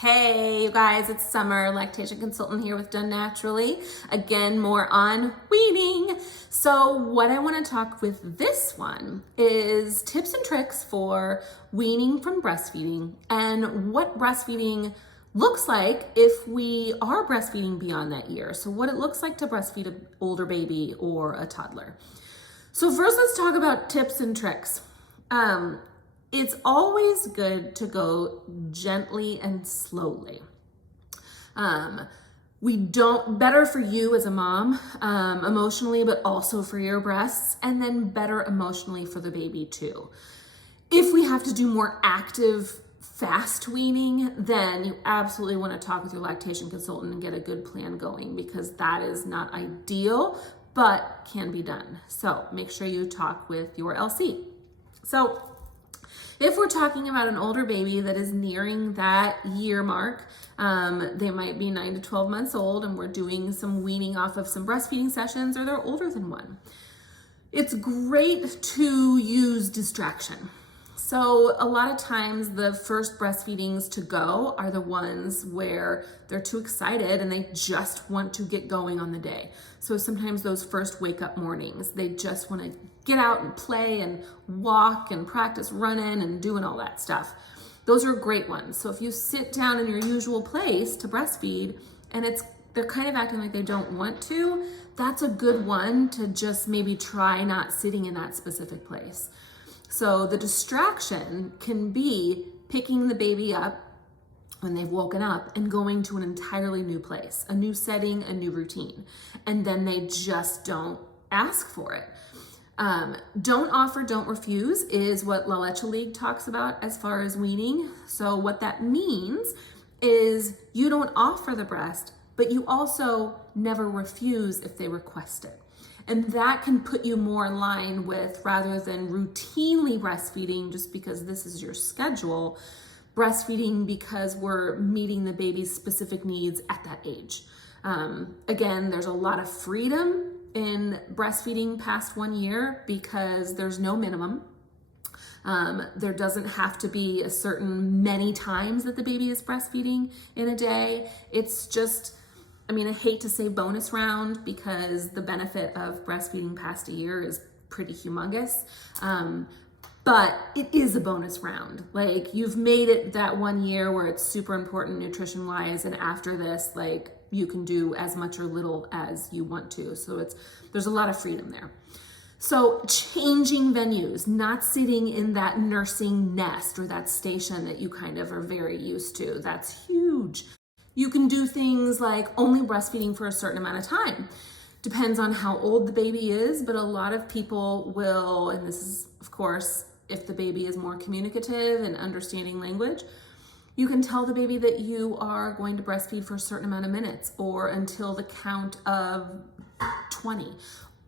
Hey, you guys, it's Summer, lactation consultant here with Done Naturally. Again, more on weaning. So what I want to talk with this one is tips and tricks for weaning from breastfeeding and what breastfeeding looks like if we are breastfeeding beyond that year. So what it looks like to breastfeed an older baby or a toddler. So first, let's talk about tips and tricks. It's always good to go gently and slowly. Better for you as a mom, emotionally, but also for your breasts, and then better emotionally for the baby too. If we have to do more active, fast weaning, then you absolutely want to talk with your lactation consultant and get a good plan going, because that is not ideal, but can be done. So make sure you talk with your LC. So if we're talking about an older baby that is nearing that year mark, they might be 9 to 12 months old and we're doing some weaning off of some breastfeeding sessions, or they're older than one. It's great to use distraction. So a lot of times the first breastfeedings to go are the ones where they're too excited and they just want to get going on the day. So sometimes those first wake up mornings, they just want to get out and play and walk and practice running and doing all that stuff. Those are great ones. So if you sit down in your usual place to breastfeed and they're kind of acting like they don't want to, that's a good one to just maybe try not sitting in that specific place. So the distraction can be picking the baby up when they've woken up and going to an entirely new place, a new setting, a new routine. And then they just don't ask for it. Don't offer, don't refuse is what La Leche League talks about as far as weaning. So what that means is you don't offer the breast, but you also never refuse if they request it. And that can put you more in line with, rather than routinely breastfeeding just because this is your schedule, breastfeeding because we're meeting the baby's specific needs at that age. Again, there's a lot of freedom in breastfeeding past 1 year because there's no minimum. There doesn't have to be a certain many times that the baby is breastfeeding in a day. It's just, I hate to say bonus round because the benefit of breastfeeding past a year is pretty humongous. But it is a bonus round. Like, you've made it that 1 year where it's super important nutrition wise. And after this, you can do as much or little as you want to. So there's a lot of freedom there. So changing venues, not sitting in that nursing nest or that station that you kind of are very used to. That's huge. You can do things like only breastfeeding for a certain amount of time. Depends on how old the baby is, but a lot of people will, and this is, of course, if the baby is more communicative and understanding language, you can tell the baby that you are going to breastfeed for a certain amount of minutes or until the count of 20.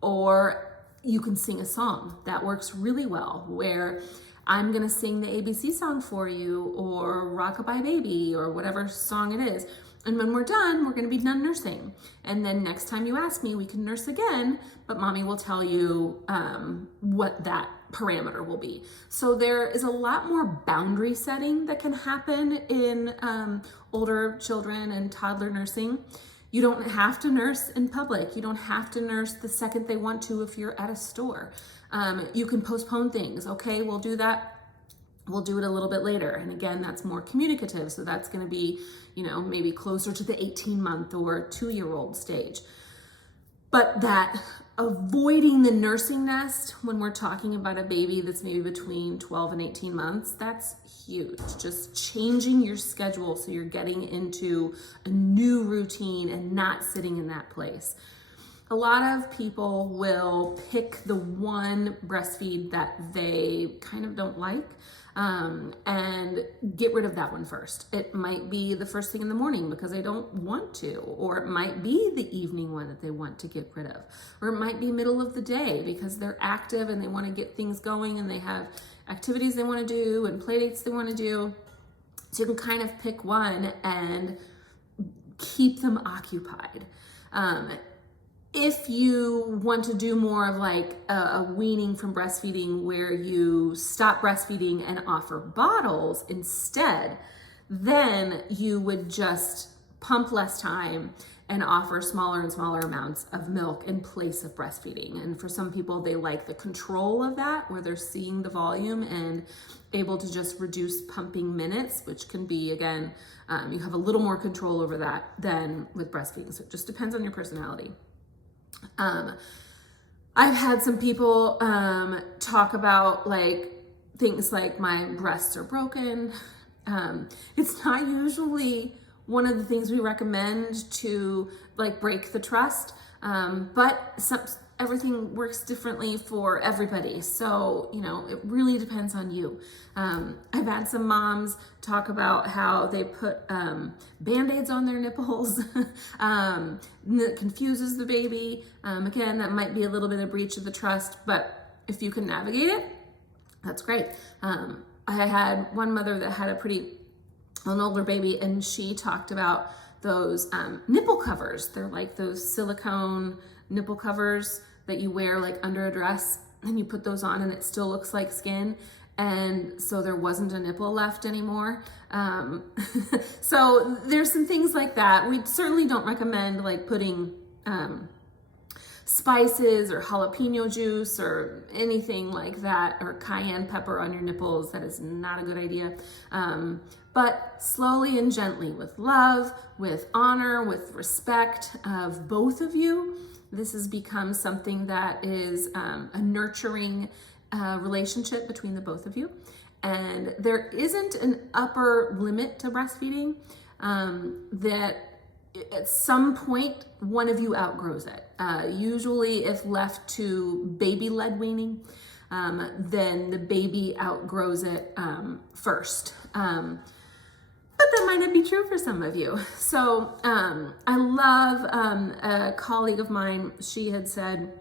Or you can sing a song. That works really well, where I'm gonna sing the ABC song for you, or Rockabye Baby, or whatever song it is. And when we're done, we're gonna be done nursing. And then next time you ask me, we can nurse again, but mommy will tell you what that parameter will be. So there is a lot more boundary setting that can happen in older children and toddler nursing. You don't have to nurse in public. You don't have to nurse the second they want to if you're at a store. You can postpone things. Okay, we'll do that. We'll do it a little bit later. And again, that's more communicative. So that's going to be, maybe closer to the 18-month or 2-year-old stage. But that avoiding the nursing nest when we're talking about a baby that's maybe between 12 and 18 months, that's huge. Just changing your schedule so you're getting into a new routine and not sitting in that place. A lot of people will pick the one breastfeed that they kind of don't like and get rid of that one first. It might be the first thing in the morning because they don't want to, or it might be the evening one that they want to get rid of, or it might be middle of the day because they're active and they want to get things going and they have activities they want to do and play dates they want to do. So you can kind of pick one and keep them occupied. If you want to do more of like a weaning from breastfeeding where you stop breastfeeding and offer bottles instead, then you would just pump less time and offer smaller and smaller amounts of milk in place of breastfeeding. And for some people, they like the control of that, where they're seeing the volume and able to just reduce pumping minutes, which can be, again, you have a little more control over that than with breastfeeding. So it just depends on your personality. I've had some people talk about like things like my breasts are broken. It's not usually one of the things we recommend to like break the trust, but everything works differently for everybody. So, you know, it really depends on you. I've had some moms talk about how they put Band-Aids on their nipples. That confuses the baby. Again, that might be a little bit of breach of the trust, but if you can navigate it, that's great. I had one mother that had an older baby, and she talked about those nipple covers. They're like those silicone nipple covers that you wear like under a dress, and you put those on and it still looks like skin. And so there wasn't a nipple left anymore. So there's some things like that. We certainly don't recommend like putting spices or jalapeno juice or anything like that, or cayenne pepper on your nipples. That is not a good idea. But slowly and gently, with love, with honor, with respect of both of you, this has become something that is a nurturing relationship between the both of you. And there isn't an upper limit to breastfeeding, that at some point, one of you outgrows it. Usually if left to baby-led weaning, then the baby outgrows it first. But that might not be true for some of you. So I love a colleague of mine, she had said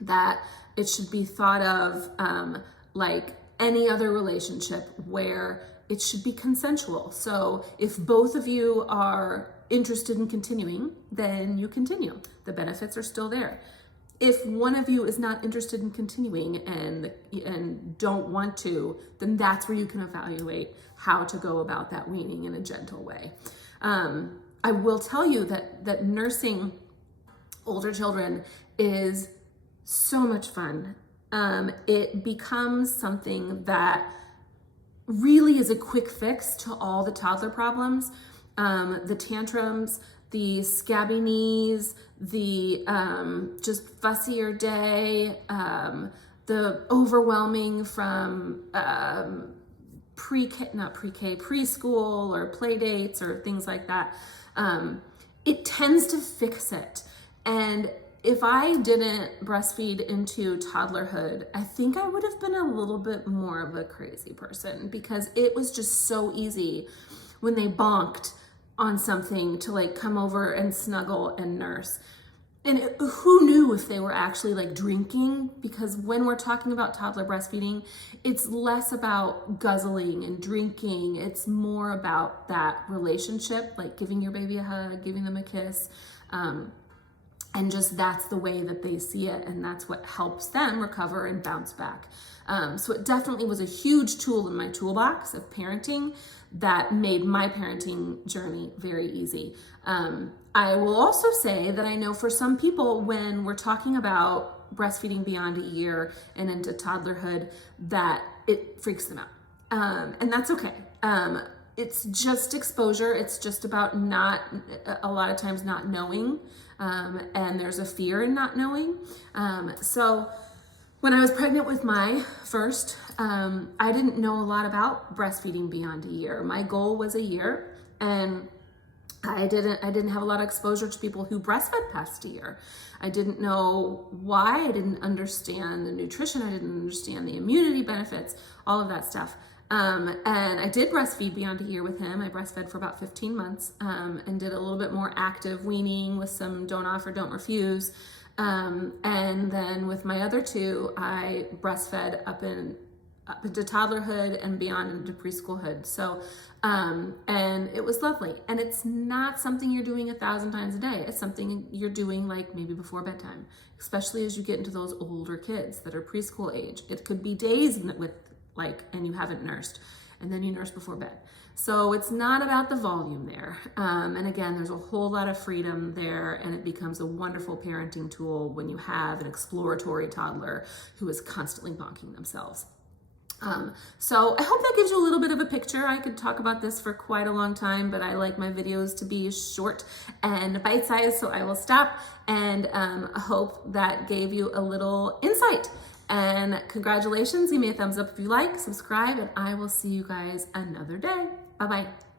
that it should be thought of like any other relationship where it should be consensual. So if both of you are interested in continuing, then you continue. The benefits are still there. If one of you is not interested in continuing and don't want to, then that's where you can evaluate how to go about that weaning in a gentle way. I will tell you that nursing older children is so much fun. It becomes something that really is a quick fix to all the toddler problems, the tantrums, the scabby knees, the just fussier day, the overwhelming from preschool or play dates or things like that. It tends to fix it. And if I didn't breastfeed into toddlerhood, I think I would have been a little bit more of a crazy person, because it was just so easy when they bonked on something to like come over and snuggle and nurse. And who knew if they were actually like drinking? Because when we're talking about toddler breastfeeding, it's less about guzzling and drinking. It's more about that relationship, like giving your baby a hug, giving them a kiss. And just that's the way that they see it. And that's what helps them recover and bounce back. So it definitely was a huge tool in my toolbox of parenting that made my parenting journey very easy. I will also say that I know for some people, when we're talking about breastfeeding beyond a year and into toddlerhood, that it freaks them out. And that's okay. It's just exposure. It's just about a lot of times not knowing. And there's a fear in not knowing. So when I was pregnant with my first, I didn't know a lot about breastfeeding beyond a year. My goal was a year, and I didn't have a lot of exposure to people who breastfed past a year. I didn't know why. I didn't understand the nutrition. I didn't understand the immunity benefits, all of that stuff. And I did breastfeed beyond a year with him. I breastfed for about 15 months, and did a little bit more active weaning with some don't offer, don't refuse. And then with my other two, I breastfed up into toddlerhood and beyond into preschoolhood. So, and it was lovely. And it's not something you're doing 1,000 times a day. It's something you're doing like maybe before bedtime, especially as you get into those older kids that are preschool age. It could be days and you haven't nursed, and then you nurse before bed. So it's not about the volume there. And again, there's a whole lot of freedom there, and it becomes a wonderful parenting tool when you have an exploratory toddler who is constantly bonking themselves. So I hope that gives you a little bit of a picture. I could talk about this for quite a long time, but I like my videos to be short and bite-sized, so I will stop, and hope that gave you a little insight. And congratulations, give me a thumbs up if you like, subscribe, and I will see you guys another day. Bye-bye.